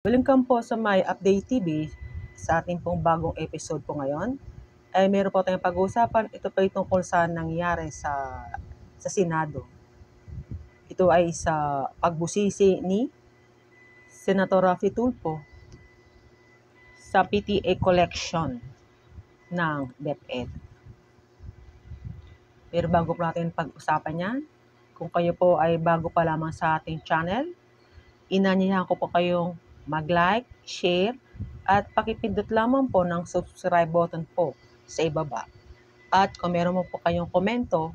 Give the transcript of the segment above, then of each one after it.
Welcome po sa My Update TV. Sa ating pong bagong episode po ngayon, ay meron po tayong pag-uusapan. Ito po ay tungkol sa nangyari sa Senado. Ito ay sa pagbusisi ni Senator Raffy Tulfo sa PTA collection ng DepEd. Pero bago po natin pag-usapan yan, kung kayo po ay bago pa lamang sa ating channel, inanyayahan ko po kayong mag-like, share, at pakipindot lamang po ng subscribe button po sa ibaba. At kung meron mo po kayong komento,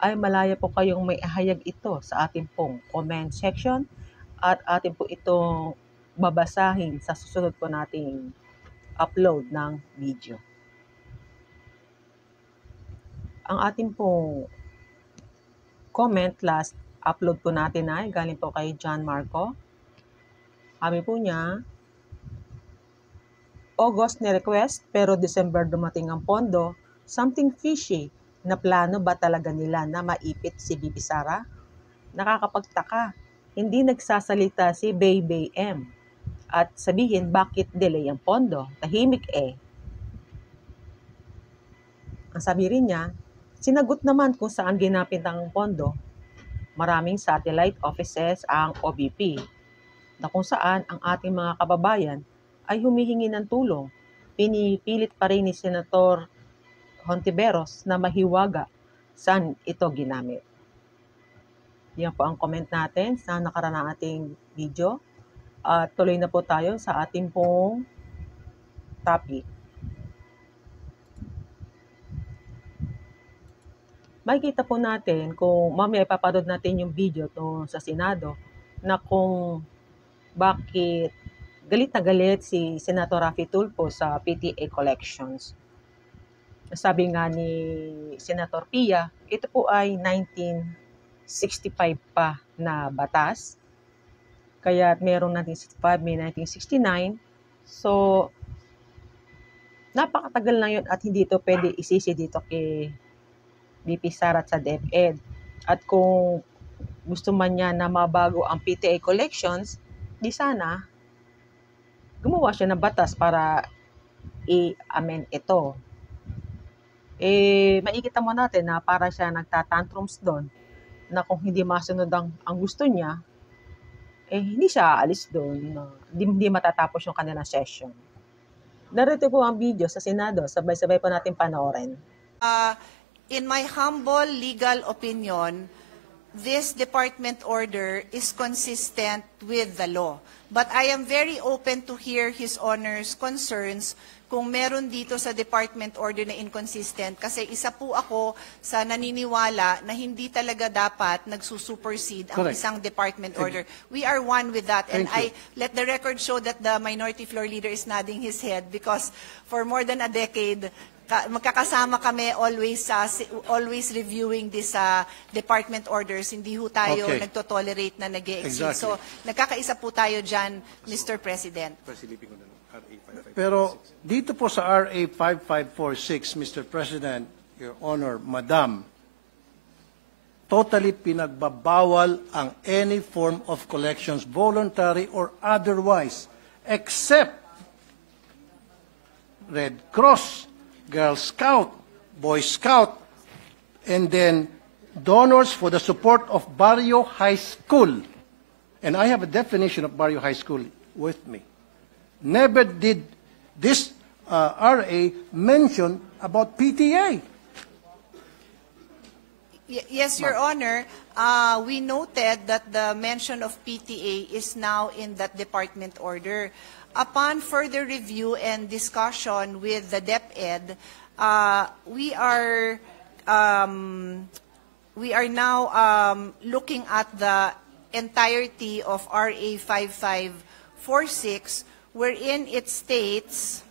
ay malaya po kayong may ahayag ito sa ating pong comment section at atin po itong babasahin sa susunod po nating upload ng video. Ang ating pong comment last upload po natin ay galing po kay John Marco. Sabi po niya, August ni-request pero December dumating ang pondo, something fishy. Na plano ba talaga nila na maipit si Bibi Sara? Nakakapagtaka, hindi nagsasalita si Baybay M. At sabihin bakit delay ang pondo, tahimik eh. Ang sabi rin niya, sinagot naman kung saan ginapit ang pondo. Maraming satellite offices ang OBP na kung saan ang ating mga kababayan ay humihingi ng tulong. Pinipilit pa rin ni Senator Hontiveros na mahiwaga saan ito ginamit. Yan po ang comment natin sa nakaraan ating video. At tuloy na po tayo sa ating pong topic. Makikita po natin kung mamaya ipaparod natin yung video to sa Senado na kung bakit galit na galit si Senator Raffy Tulfo sa PTA collections. Sabi nga ni Senator Pia, ito po ay 1965 pa na batas. Kaya merong 1965, may 1969. So, napakatagal na yun at hindi ito pwede isisi dito kay BP Sara at sa DepEd. At kung gusto man niya na mabago ang PTA collections, di sana gumawa siya ng batas para i-amend ito. Makikita mo natin na para siya nagtatantrums doon na kung hindi masunod ang gusto niya, hindi siya aalis doon. Hindi matatapos yung kanilang session. Narito po ang video sa Senado. Sabay-sabay po natin panoorin. In my humble legal opinion, this department order is consistent with the law. But I am very open to hear His Honor's concerns kung meron dito sa department order na inconsistent. Kasi isa po ako sa naniniwala na hindi talaga dapat nagsusupersede ang isang department order. We are one with that. And I let the record show that the minority floor leader is nodding his head because for more than a decade, magkakasama kami always reviewing this department orders. Hindi ho tayo nagtotolerate na nag-e-exceed. So, nagkakaisa po tayo dyan, Mr. President. Pero dito po sa RA 5546, Mr. President, Your Honor, Madam, totally pinagbabawal ang any form of collections, voluntary or otherwise, except Red Cross, Girl Scout, Boy Scout, and then donors for the support of Barrio High School. And I have a definition of Barrio High School with me. Never did this RA mention about PTA. Yes, Your Honor. We noted that the mention of PTA is now in that department order. Upon further review and discussion with the DepEd, we are now looking at the entirety of RA 5546, wherein it states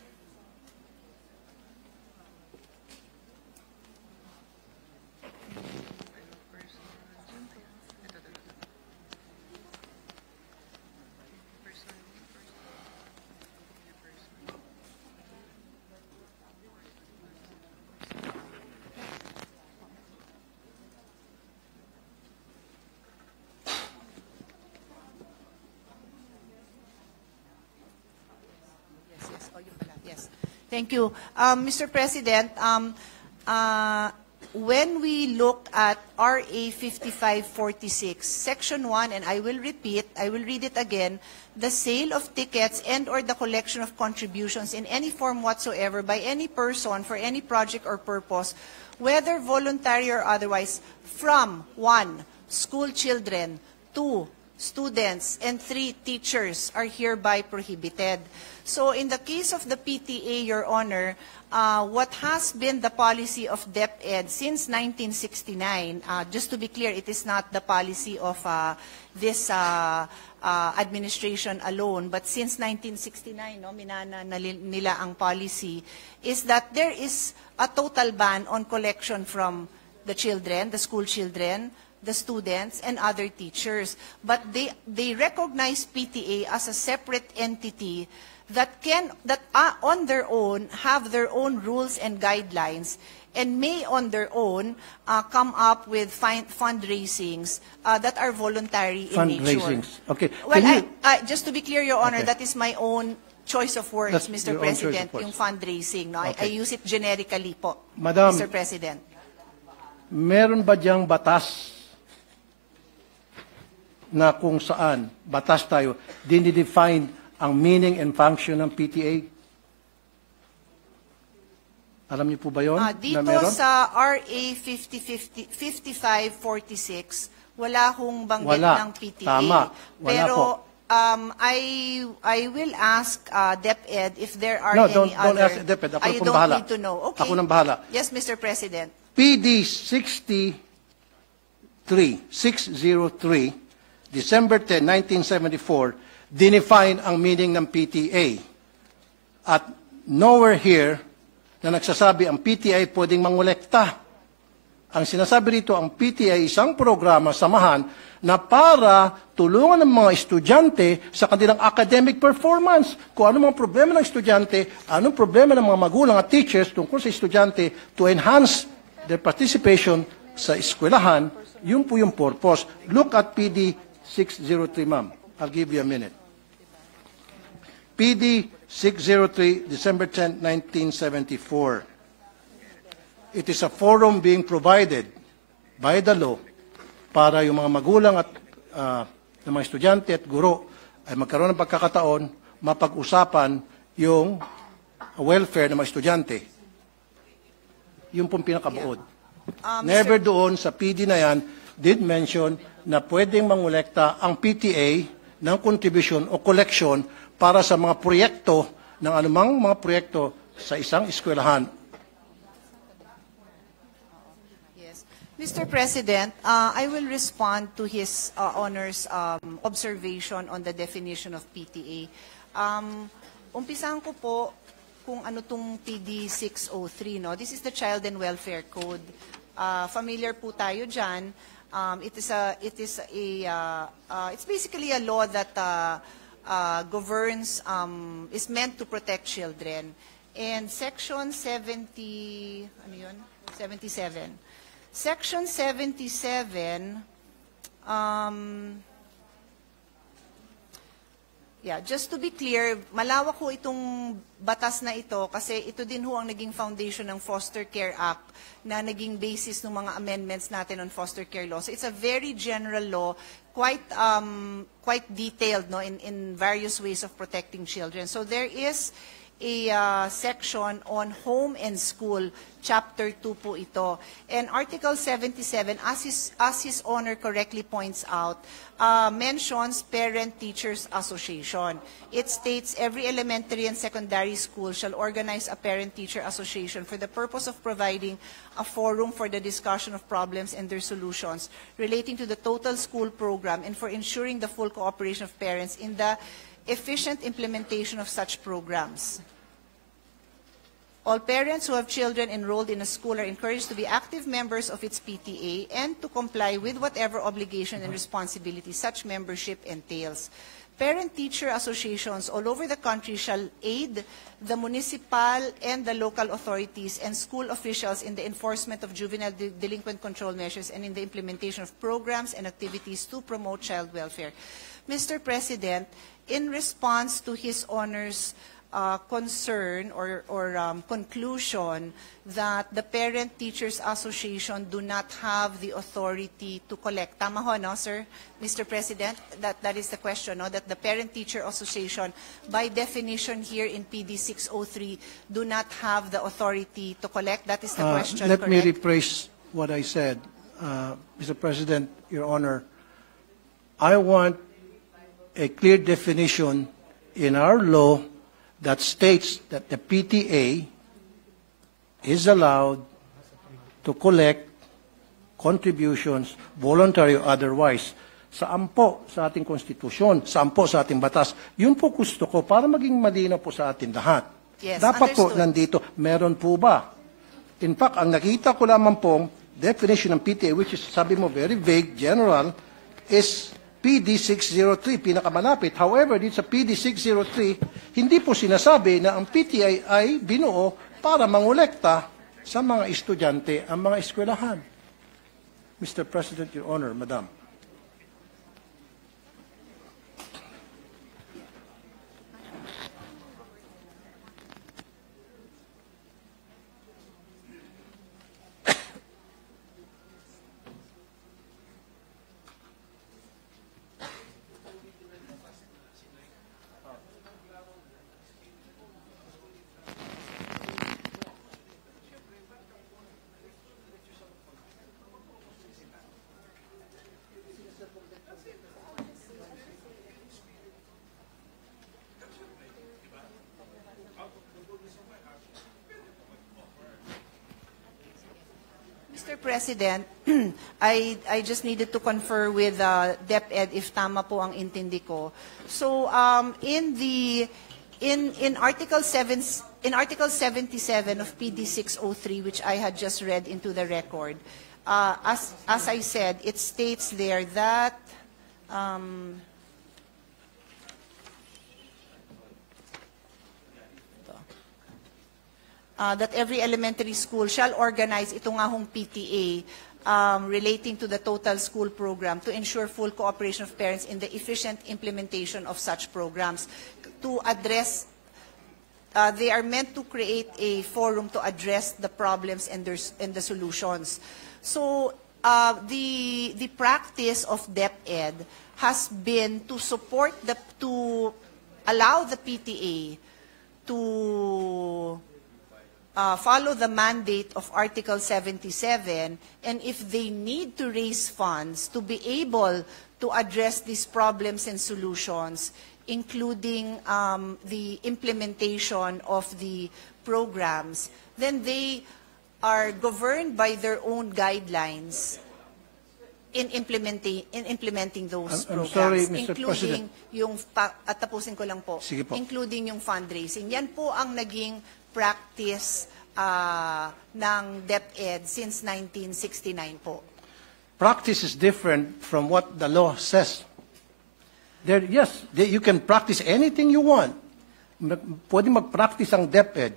Thank you. Mr. President, when we look at RA 5546, Section 1, and I will read it again, the sale of tickets and/or the collection of contributions in any form whatsoever by any person for any project or purpose, whether voluntary or otherwise, from 1, school children, 2, students, and 3, teachers are hereby prohibited. So in the case of the PTA, Your Honor, what has been the policy of DepEd since 1969, just to be clear, it is not the policy of this administration alone, but since 1969, no, minana nila ang policy, is that there is a total ban on collection from the children, the school children, the students, and other teachers. But they recognize PTA as a separate entity that on their own have their own rules and guidelines and may on their own come up with fundraisings that are voluntary in nature. Fundraisings. Okay. Well, just to be clear, Your Honor, Okay. that is my own choice of words, That's Mr. your own choice of President, words. yung fundraising. No? I Okay. use it generically po, Madam, Mr. President. meron ba diyang batas na kung saan, batas tayo, dinidefine ang meaning and function ng PTA? Alam niyo po ba yun? Dito na meron? sa RA 5546, wala hong banggit Wala. ng PTA. Tama. Wala Pero po. I will ask DepEd if there are No, any don't other... ask DepEd. Ako you pong don't bahala. need to know. Okay. Ako nang bahala. Yes, Mr. President. PD 603, December 10, 1974, dinefine ang meaning ng PTA. At nowhere here na nagsasabi ang PTA pwedeng mangolekta. Ang sinasabi rito, ang PTA isang programa, samahan, na para tulungan ng mga estudyante sa kanilang academic performance. Kung ano mga problema ng estudyante, anong problema ng mga magulang at teachers tungkol sa estudyante to enhance their participation sa eskwelahan, yun po yung purpose. Look at PD 603, ma'am. I'll give you a minute. PD 603, December 10, 1974. It is a forum being provided by the law para yung mga magulang at ng mga estudyante at guro ay magkaroon ng pagkakataon mapag-usapan yung welfare ng mga estudyante. Yung pong pinakabuod. Never doon sa PD na yan did mention na pwedeng mangolekta ang PTA ng contribution o collection para sa mga proyekto ng anumang mga proyekto sa isang eskwelahan. Yes. Mr. President, I will respond to his Honor's observation on the definition of PTA. Umpisahan ko po kung ano tong PD 603, no? This is the Child and Welfare Code. Familiar po tayo dyan. It's basically a law that governs, is meant to protect children. And Section 77, Section 77, just to be clear, malawak ho itong batas na ito kasi ito din ho ang naging foundation ng Foster Care Act na naging basis ng mga amendments natin on foster care law. So it's a very general law, quite detailed, no, in various ways of protecting children. So there is a section on home and school, Chapter 2 po ito. And Article 77, as His Honor correctly points out, mentions Parent-Teachers Association. It states every elementary and secondary school shall organize a Parent-Teacher Association for the purpose of providing a forum for the discussion of problems and their solutions relating to the total school program and for ensuring the full cooperation of parents in the efficient implementation of such programs. All parents who have children enrolled in a school are encouraged to be active members of its PTA and to comply with whatever obligation and responsibility such membership entails. Parent-teacher associations all over the country shall aid the municipal and the local authorities and school officials in the enforcement of juvenile delinquent control measures and in the implementation of programs and activities to promote child welfare. Mr. President, in response to His Honor's concern or conclusion that the Parent Teachers Association do not have the authority to collect. Tama ho, no, sir? Mr. President, that is the question, no? That the Parent Teacher Association, by definition here in PD 603, do not have the authority to collect. That is the question, Let me correct? rephrase what I said. Mr. President, Your Honor, I want a clear definition in our law that states that the PTA is allowed to collect contributions, voluntary or otherwise. Saan po sa ating konstitusyon, saan po sa ating batas. Yun po gusto ko para maging malinaw po sa atin lahat. Yes, Dapat po understood. nandito, meron po ba? In fact, ang nakita ko lamang pong definition ng PTA, which is, sabi mo, very vague, general, is PD 603, pinakamalapit. However, dito sa PD 603, hindi po sinasabi na ang PTA ay binuo para mangolekta sa mga estudyante ang mga eskwelahan. Mr. President, Your Honor, Madam. Mr. President, I just needed to confer with DepEd if tama po ang intindi ko. So in Article 77 of PD 603, which I had just read into the record, as I said, it states there that that every elementary school shall organize ito nga hong PTA relating to the total school program to ensure full cooperation of parents in the efficient implementation of such programs. To address, they are meant to create a forum to address the problems and the solutions. So the practice of DepEd has been to support to allow the PTA to follow the mandate of Article 77, and if they need to raise funds to be able to address these problems and solutions, including the implementation of the programs, then they are governed by their own guidelines in implementing those I'm programs, sorry, Mr. including yung at tapusin ko lang po, Sige po. including yung fundraising. Yan po ang naging practice ng DepEd since 1969 po. Practice is different from what the law says. You can practice anything you want. Pwede mag-practice ang DepEd.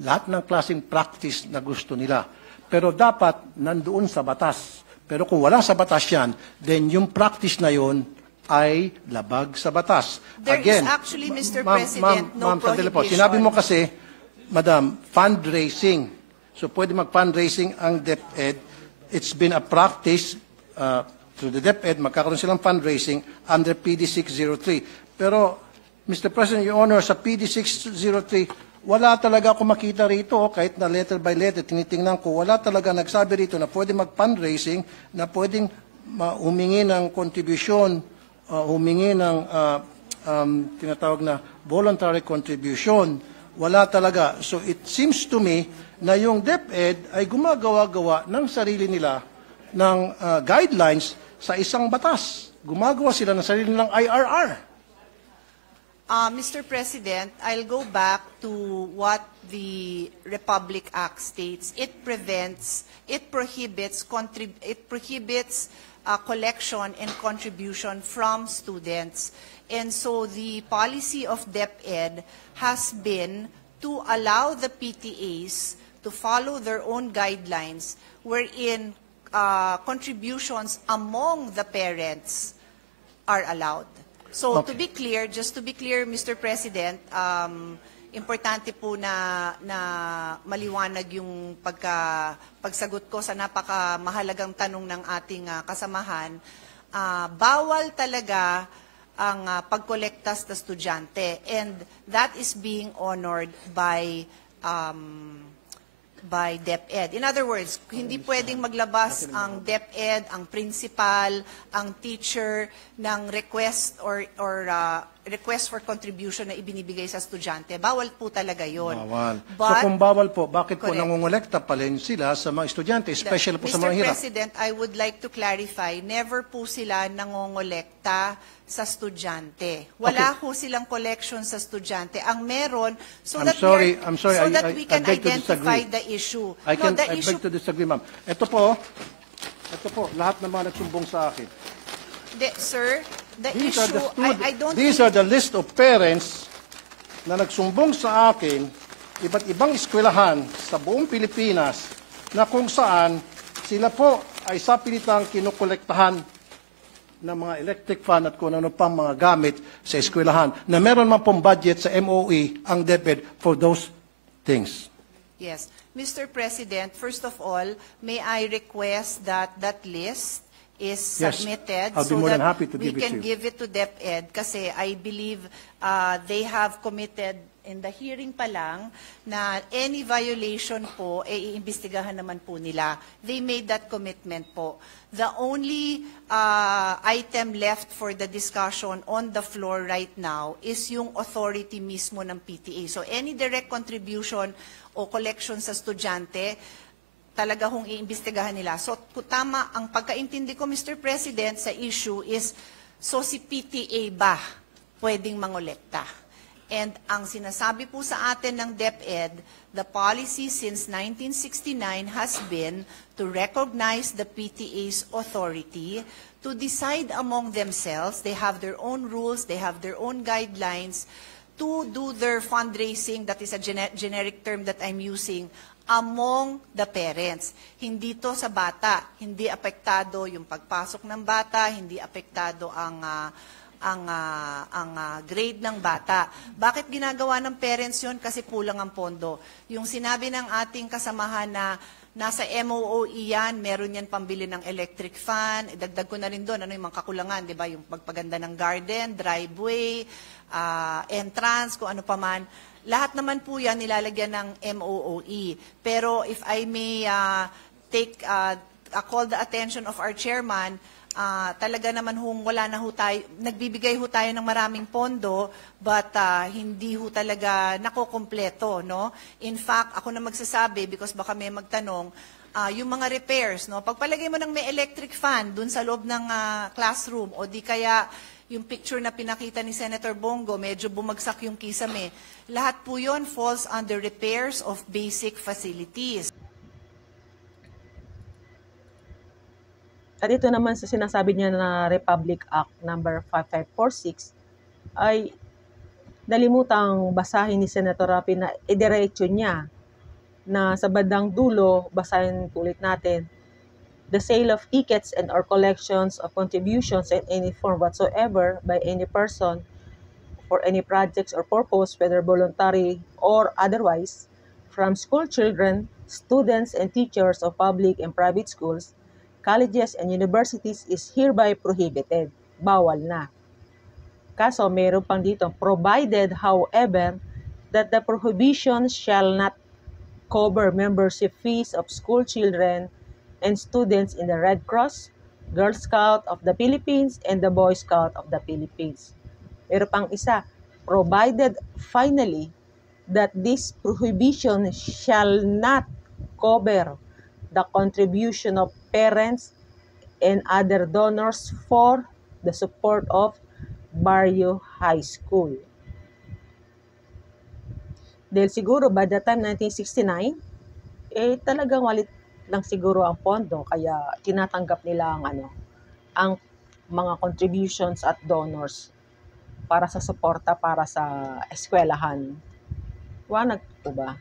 Lahat ng klaseng practice na gusto nila. Pero dapat nandoon sa batas. Pero kung wala sa batas yan, then yung practice na yun ay labag sa batas. There is actually, Mr. President, no sandali po. prohibition. Sinabi mo kasi, Madam, fundraising. So pwede mag-fundraising ang DepEd. It's been a practice through the DepEd, magkakaroon silang fundraising under PD 603. Pero, Mr. President, Your Honor, sa PD 603, wala talaga ako makita rito, kahit na letter by letter, tinitingnan ko, wala talaga nagsabi rito na pwede mag-fundraising, na pwedeng humingi ng contribution, humingi ng tinatawag na voluntary contribution. Wala talaga. So it seems to me na yung DepEd ay gumagawa-gawa ng sarili nila ng guidelines sa isang batas. Gumagawa sila ng sarili nilang IRR. Mr. President, I'll go back to what the Republic Act states. It prohibits collection and contribution from students. And so the policy of DepEd has been to allow the PTAs to follow their own guidelines wherein contributions among the parents are allowed. So Okay. to be clear, just to be clear, Mr. President, importante po na maliwanag yung pagsagot ko sa napakamahalagang tanong ng ating kasamahan. Bawal talaga ang pagkolekta sa estudyante, and that is being honored by DepEd. In other words, hindi pwedeng maglabas ang DepEd, ang principal, ang teacher ng request or request for contribution na ibinibigay sa estudyante. Bawal po talaga yon. Bawal. But, so kung bawal po, bakit po correct. nangungulekta pa rin sila sa mga estudyante, especially po sa mga Mr. hirap? President, I would like to clarify, never po sila nangongolekta sa estudyante. Wala po silang collection sa estudyante. Ang meron, I'm sorry, we can I beg to identify disagree. the issue. I the issue, beg to disagree, ma'am. Ito po, lahat ng mga nagsumbong sa akin. sir, the These are issue, the I don't These are the list of parents na nagsumbong sa akin, iba't ibang eskwelahan sa buong Pilipinas, na kung saan sila po ay sa pilitang kinukolektahan ng mga electric fan at kung ano pang mga gamit sa eskwelahan, na meron man pong budget sa MOE ang DepEd for those things. Yes. Mr. President, first of all, may I request that that list is Yes, submitted I'll be so more than that happy to we give it can to you. give it to DepEd kasi I believe they have committed in the hearing pa lang na any violation po, iimbestigahan naman po nila. They made that commitment po. The only item left for the discussion on the floor right now is yung authority mismo ng PTA. So any direct contribution o collection sa estudyante, talaga hong iimbestigahan nila. So tama, ang pagkaintindi ko, Mr. President, sa issue is, so si PTA ba pwedeng mangolekta? And ang sinasabi po sa atin ng DepEd, the policy since 1969 has been to recognize the PTA's authority to decide among themselves. They have their own rules, they have their own guidelines to do their fundraising, that is a generic term that I'm using, among the parents. Hindi to sa bata, hindi apektado yung pagpasok ng bata, hindi apektado ang grade ng bata. Bakit ginagawa ng parents yun? Kasi kulang ang pondo. Yung sinabi ng ating kasamahan na nasa MOOE yan, meron yan pambili ng electric fan, dagdag ko na rin doon, ano yung mga kakulangan, di ba? Yung pagpaganda ng garden, driveway, entrance, kung ano pa man. Lahat naman po yan nilalagyan ng MOOE. Pero if I may call the attention of our chairman, talaga naman wala na ho tayo, nagbibigay ho tayo ng maraming pondo, but hindi ho talaga nakokompleto, no? In fact, ako na magsasabi, because baka may magtanong, yung mga repairs, no? Pagpalagay mo ng may electric fan dun sa loob ng classroom, o di kaya yung picture na pinakita ni Senator Bongo, medyo bumagsak yung kisame, lahat po yun falls under repairs of basic facilities. At ito naman sa sinasabi niya na Republic Act number 5546 ay nalimutang basahin ni Senator Rapi na idiretso niya na sa bandang dulo, basahin ulit natin, the sale of tickets and or collections of contributions in any form whatsoever by any person for any projects or purpose, whether voluntary or otherwise, from school children, students, and teachers of public and private schools, colleges and universities is hereby prohibited. Bawal na. Kaso mayroon pang dito, provided however that the prohibition shall not cover membership fees of school children and students in the Red Cross, Girl Scout of the Philippines, and the Boy Scout of the Philippines. Meron pang isa, provided finally that this prohibition shall not cover the contribution of parents and other donors for the support of Barrio High School. Dahil siguro by the time 1969, talagang walit lang siguro ang pondo, kaya tinatanggap nila ang mga contributions at donors para sa suporta para sa eskwelahan. Wanag po ba?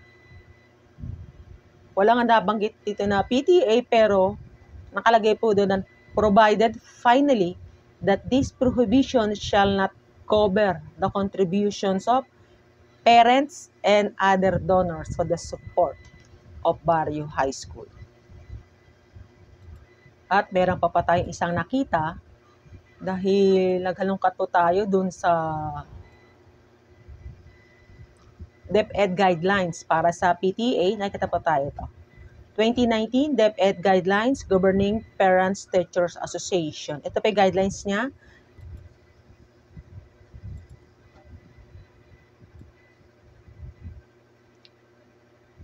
Wala nga nabanggit dito na PTA, pero nakalagay po doon na provided finally that this prohibition shall not cover the contributions of parents and other donors for the support of Barrio High School. At meron pa tayong isang nakita dahil naghalongkat po tayo dun sa DepEd guidelines para sa PTA. Nakita po tayo ito. 2019 DepEd Guidelines Governing Parents Teachers Association. Ito pa yung guidelines niya.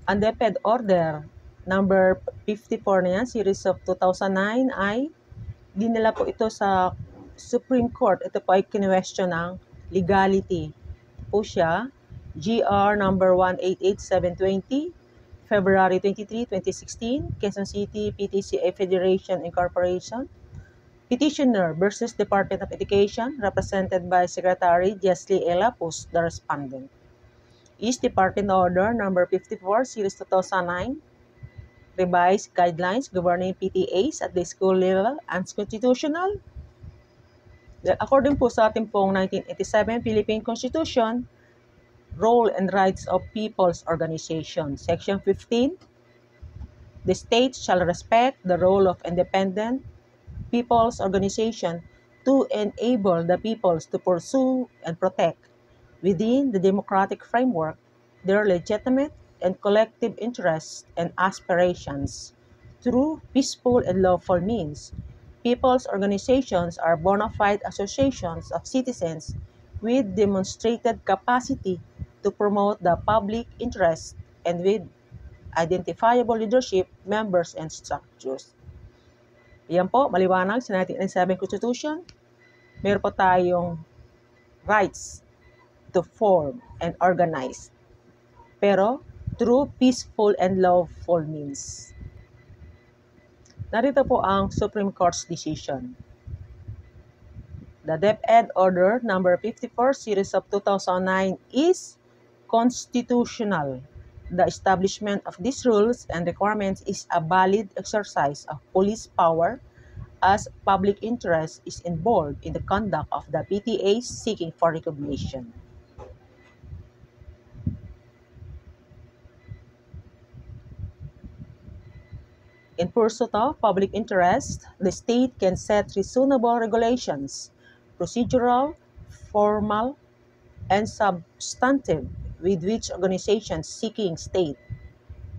Ang DepEd Order number 54 na yan, series of 2009 ay dinala po ito sa Supreme Court. Ito po ay kinwestiyon ng legality. Po siya, GR number 188720, February 23, 2016, Quezon City PTCA Federation Incorporation. Petitioner versus Department of Education, represented by Secretary Jesly Ella Pus, the respondent. Is Department Order number 54, series 2009, revised guidelines governing PTAs at the school level unconstitutional? According po sa ating pong 1987 Philippine Constitution, Role and Rights of People's Organization, Section 15, the state shall respect the role of independent people's organization to enable the peoples to pursue and protect within the democratic framework their legitimate and collective interests and aspirations through peaceful and lawful means. People's organizations are bona fide associations of citizens with demonstrated capacity to promote the public interest and with identifiable leadership, members, and structures. Yan po, maliwanag sa 1997 Constitution. Meron po tayong rights to form and organize, pero through peaceful and lawful means. Narito po ang Supreme Court's decision. The DepEd Order number 54, series of 2009 is constitutional. The establishment of these rules and requirements is a valid exercise of police power as public interest is involved in the conduct of the PTAs seeking for recognition. In pursuit of public interest, the state can set reasonable regulations, procedural, formal, and substantive, with which organizations seeking state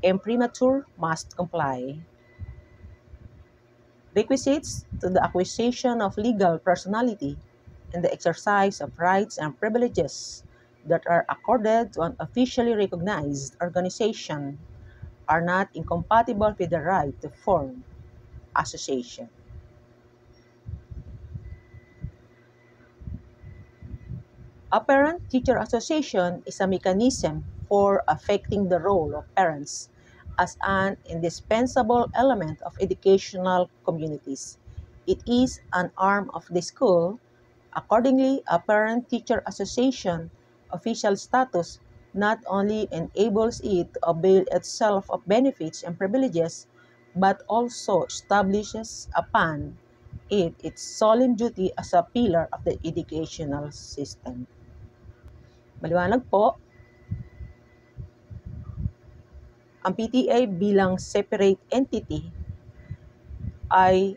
imprimatur must comply. Requisites to the acquisition of legal personality and the exercise of rights and privileges that are accorded to an officially recognized organization are not incompatible with the right to form association. A parent-teacher association is a mechanism for affecting the role of parents as an indispensable element of educational communities. It is an arm of the school. Accordingly, a parent-teacher association official status not only enables it to avail itself of benefits and privileges, but also establishes upon it its solemn duty as a pillar of the educational system. Maliwanag po, ang PTA bilang separate entity ay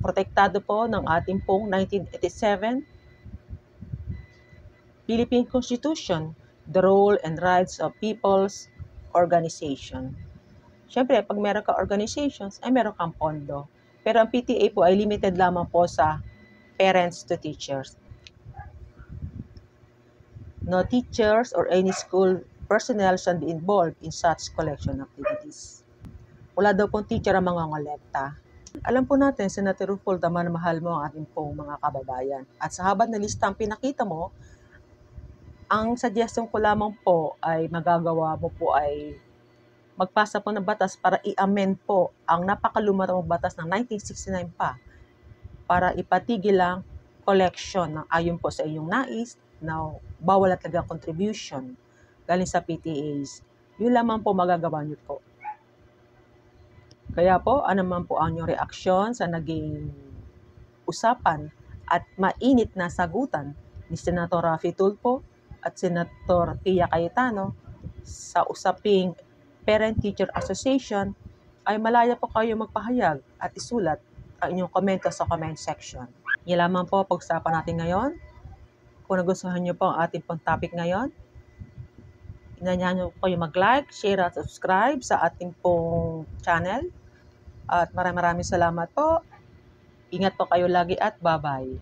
protektado po ng ating pong 1987 Philippine Constitution, the role and rights of people's organization. Siyempre, pag meron ka organizations, ay meron kang pondo. Pero ang PTA po ay limited lamang po sa parents to teachers. No teachers or any school personnel shall be involved in such collection activities. Wala daw pong teacher ang mga ngolekta. Alam po natin, Senator Rufo, tama na mahal mo ang ating pong mga kababayan. At sa habang na lista ang pinakita mo, ang suggestion ko lamang po ay magagawa mo po ay magpasa po ng batas para i-amend po ang napakalumang batas ng 1969 pa para ipatigil lang collection ng ayon po sa iyong nais na bawal at talagang contribution galing sa PTAs. Yun lamang po magagawa niyo po. Kaya po, ano man po ang inyong reaksyon sa naging usapan at mainit na sagutan ni Senator Raffy Tulfo, at Senator Tia Cayetano sa usaping Parent-Teacher Association, ay malaya po kayo magpahayag at isulat ang inyong komento sa comment section. Yan lamang po pag-usapan natin ngayon. Kung nagustuhan niyo po ang ating pong topic ngayon, inanyahan niyo po kayo mag-like, share at subscribe sa ating pong channel. At maraming salamat po. Ingat po kayo lagi at bye-bye.